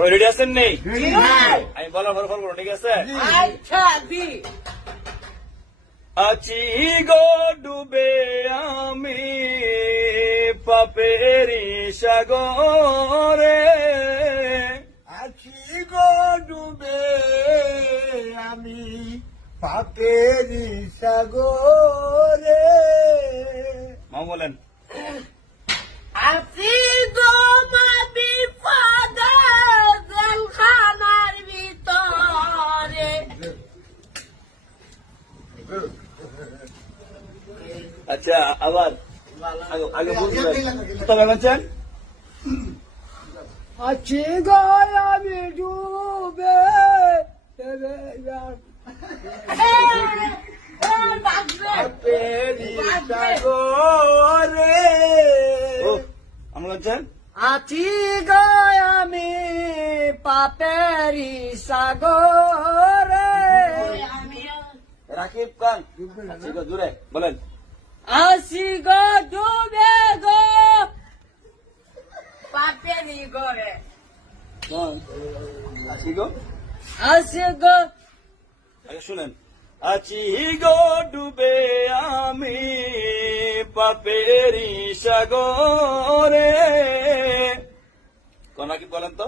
সবাই রেডি আছেন নেই? জি ভাই। আমি বলার পর বলবো, ঠিক আছে? আচ্ছা জি। আছি গো ডুবে আমি পাপেরি সাগরে, আছি গো ডুবে আমি পাপেরি সাগরে। মা বলেন। আছি গো মা বিপদে জেলখানার ভিতরে। আচ্ছা আবার আগে বুঝবেন, তবে বলছেন আছি গো আমি ডুবে পাপেরি সাগরে। ও আমরা বলছেন আছি গো আমি পাপেরি সাগরে। রাকিব খান, আছি গো জুড়ে বলেন। আছি গো ডুবে গো পাপেরি ঘরে। আছি গো, আছি গো আগে শুনেন। আছি গো ডুবে আমি পাপেরি সাগরে। কোন রাকিব বলেন তো।